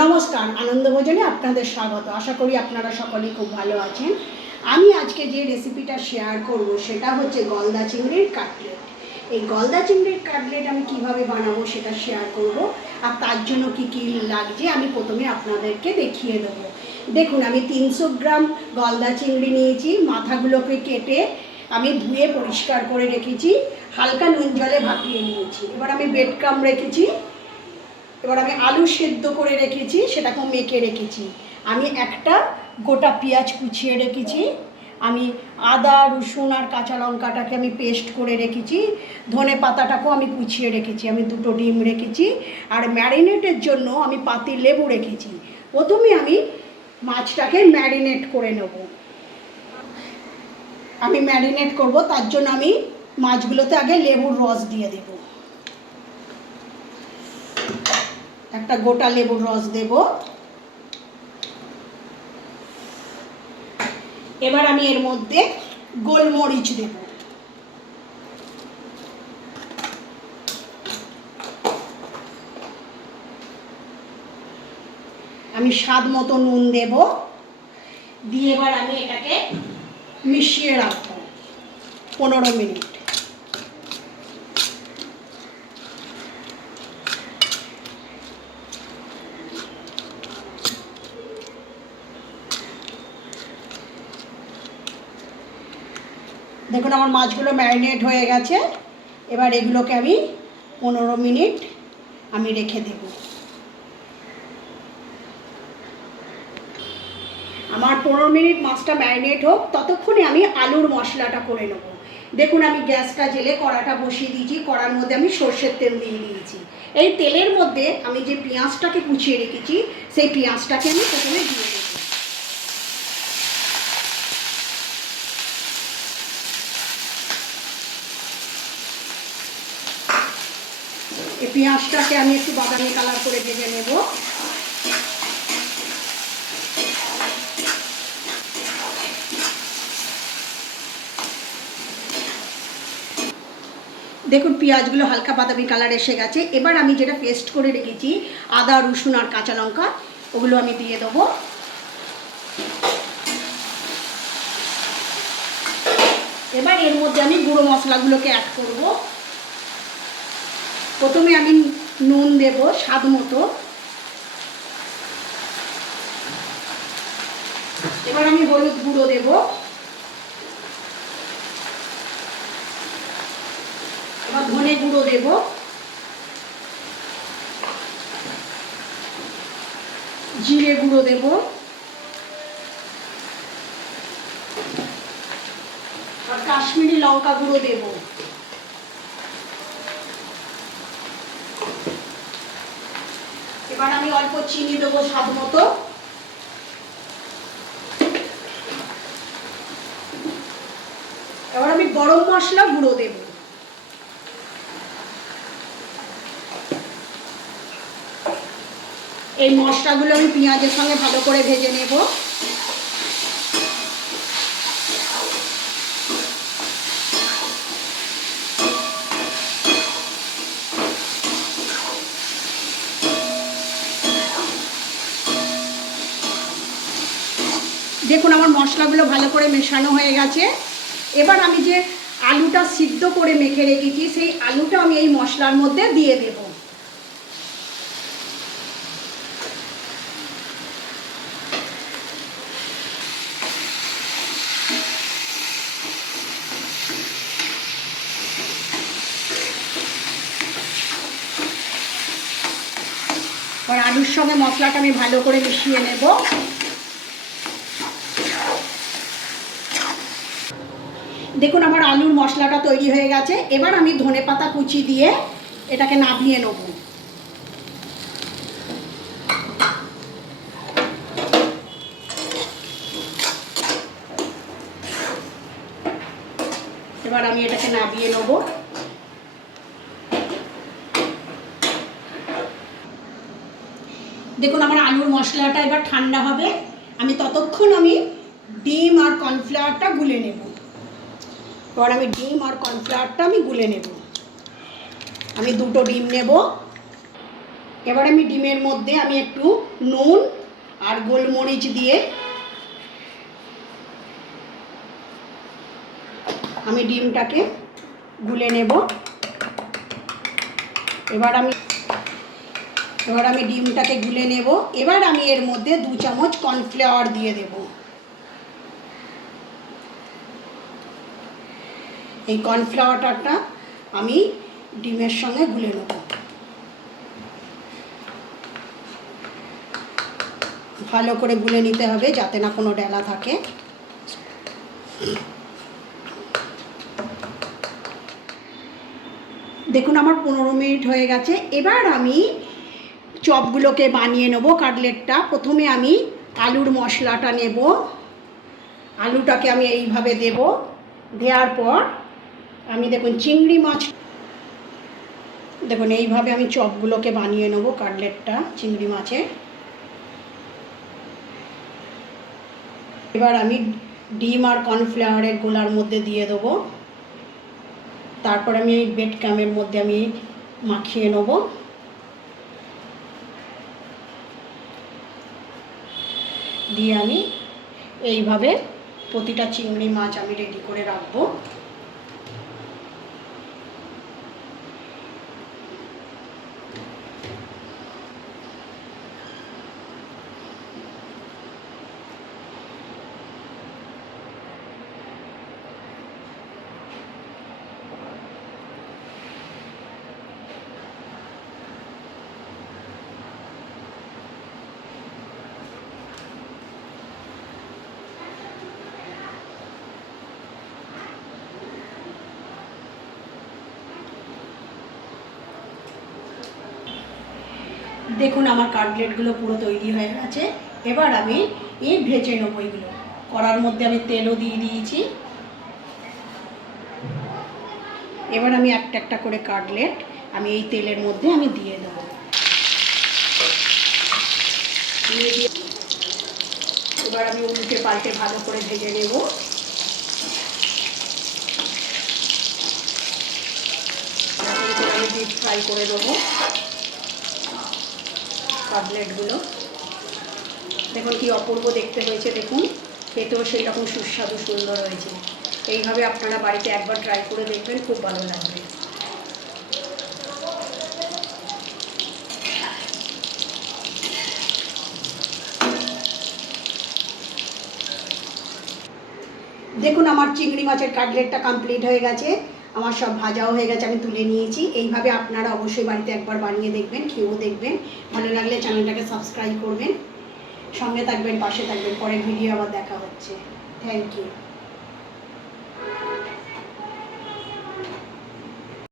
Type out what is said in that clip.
নমস্কার, আনন্দভোজনে আপনাদের স্বাগত। আশা করি আপনারা সকলেই খুব ভালো আছেন। আমি আজকে যে রেসিপিটা শেয়ার করব সেটা হচ্ছে গলদা চিংড়ির কাটলেট এই গলদা চিংড়ির কাটলেট আমি কীভাবে বানাবো সেটা শেয়ার করব আর তার জন্য কি কি লাগছে আমি প্রথমে আপনাদেরকে দেখিয়ে দেবো। দেখুন, আমি তিনশো গ্রাম গলদা চিংড়ি নিয়েছি, মাথাগুলোকে কেটে আমি ধুয়ে পরিষ্কার করে রেখেছি, হালকা নুন জলে ভাপিয়ে নিয়েছি। এবার আমি বেড ক্রাম রেখেছি। এবার আমি আলু সেদ্ধ করে রেখেছি, সেটাকেও মেখে রেখেছি। আমি একটা গোটা পেঁয়াজ কুচিয়ে রেখেছি। আমি আদা, রসুন আর কাঁচা লঙ্কাটাকে আমি পেস্ট করে রেখেছি। ধনে পাতাটাকেও আমি কুচিয়ে রেখেছি। আমি দুটো ডিম রেখেছি। আর ম্যারিনেটের জন্য আমি পাতি লেবু রেখেছি। প্রথমে আমি মাছটাকে ম্যারিনেট করে নেব। আমি ম্যারিনেট করব, তার জন্য আমি মাছগুলোতে আগে লেবুর রস দিয়ে দেবো। একটা গোটা লেবুর রস দেব। এবার আমি এর মধ্যে গোলমরিচ দেব। আমি স্বাদ মতো নুন দেব। দিয়ে এবার আমি এটাকে মিশিয়ে রাখব। পনেরো মিনিট। দেখুন, আমার মাছগুলো ম্যারিনেট হয়ে গেছে। এবার এগুলোকে আমি পনেরো মিনিট আমি রেখে দেব। আমার পনেরো মিনিট মাছটা ম্যারিনেট হোক, ততক্ষণে আমি আলুর মশলাটা করে নেব। দেখুন, আমি গ্যাসটা জেলে কড়াটা বসিয়ে দিয়েছি, কড়ার মধ্যে আমি সর্ষের তেল দিয়ে দিয়েছি। এই তেলের মধ্যে আমি যে পেঁয়াজটাকে কুচিয়ে রেখেছি, সেই পেঁয়াজটাকে আমি প্রথমে দিয়ে দেবো এই পেঁয়াজটাকে আমি একটু বাদামি কালার করে ভেজে নেব। দেখুন, পেঁয়াজগুলো হালকা বাদামি কালার এসে গেছে। এবার আমি যেটা পেস্ট করে রেখেছি, আদা, রসুন আর কাঁচা লঙ্কা, ওগুলো আমি দিয়ে দেবো। এবার এর মধ্যে আমি গুঁড়ো মশলাগুলোকে অ্যাড করব। প্রথমে আমি নুন দেব, স্বাদ মতো। এবার আমি হলুদ গুঁড়ো দেব। এবার ধনে গুঁড়ো দেব। জিরে গুঁড়ো দেব। আর কাশ্মীরি লঙ্কা গুঁড়ো দেবো। এবার আমি অল্প চিনি দেবো স্বাদ মতো। এবার আমি গরম মশলা গুঁড়ো দেব। এই মশলাগুলো আমি পেঁয়াজের সঙ্গে ভালো করে ভেজে নেব দেখুন আমার মশলাগুলো ভালো করে মেশানো হয়ে গেছে। এবার আমি যে আলুটা সিদ্ধ করে মেখে রেখেছি, সেই আলুটা আমি এই মশলার মধ্যে দিয়ে দেব। আলুর সঙ্গে মশলাটা আমি ভালো করে মিশিয়ে নেব। দেখুন আমার আলুর মশলাটা তৈরি হয়ে গেছে। এবার আমি ধনে পাতা কুচি দিয়ে এটাকে নামিয়ে নেব। এবার আমি এটাকে নামিয়ে নেব। দেখুন আমার আলুর মশলাটা এবার ঠান্ডা হবে। আমি ততক্ষণ আমি ডিম আর কর্নফ্লাওয়ারটা গুলে নেব। এবার আমি ডিম আর কর্নফ্লাওয়ারটা আমি গুলে নেব। আমি দুটো ডিম নেব। এবার আমি ডিমের মধ্যে আমি একটু নুন আর গোলমরিচ দিয়ে আমি ডিমটাকে গুলে নেব। এবার আমি এবার আমি ডিমটাকে গুলে নেব। এবার আমি এর মধ্যে দু চামচ কর্নফ্লাওয়ার দিয়ে দেব। এই কর্নফ্লাওয়ারটা আমি ডিমের সঙ্গে গুলে নেব। ভালো করে গুলে নিতে হবে যাতে না কোনো ডেলা থাকে। দেখুন আমার পনেরো মিনিট হয়ে গেছে। এবার আমি চপগুলোকে বানিয়ে নেব কাটলেটটা। প্রথমে আমি আলুর মশলাটা নেব। আলুটাকে আমি এইভাবে দেব। দেওয়ার পর আমি দেখুন চিংড়ি মাছ, দেখুন এইভাবে আমি চপগুলোকে বানিয়ে নেব কাটলেটটা চিংড়ি মাছের এবার আমি ডিম আর কর্নফ্লাওয়ারের গোলার মধ্যে দিয়ে দেবো। তারপর আমি এই বেড ক্যামের মধ্যে আমি মাখিয়ে নেব। দিয়ে আমি এইভাবে প্রতিটা চিংড়ি মাছ আমি রেডি করে রাখব। দেখুন আমার কাটলেটগুলো পুরো তৈরি হয়ে গেছে। এবার আমি এই ভেজে নেব এগুলো। কড়ার মধ্যে আমি তেলও দিয়ে দিয়েছি। এবার আমি একটা একটা করে কাটলেট আমি এই তেলের মধ্যে আমি দিয়ে দেবো। এবার আমি উল্টে পাল্টে ভালো করে ভেজে নেব। ফ্রাই করে দেবো। কাটলেটগুলো দেখুন কি অপূর্ব দেখতে হয়েছে, দেখুন। খেতেও সেই রকম সুস্বাদু, সুন্দর হয়েছে। এইভাবে আপনারা বাড়িতে একবার ট্রাই করে দেখবেন, খুব ভালো লাগবে। দেখুন আমার চিংড়ি মাছের কাটলেটটা কমপ্লিট হয়ে গেছে। আমার সব ভাজাও হয়ে গেছে, আমি তুলে নিয়েছি। এইভাবে আপনারা অবশ্যই বাড়িতে একবার বানিয়ে দেখবেন, খেয়েও দেখবেন। ভালো লাগলে চ্যানেলটাকে সাবস্ক্রাইব করবেন। সঙ্গে থাকবেন, পাশে থাকবেন, পরের ভিডিও আবার দেখা হচ্ছে। Thank you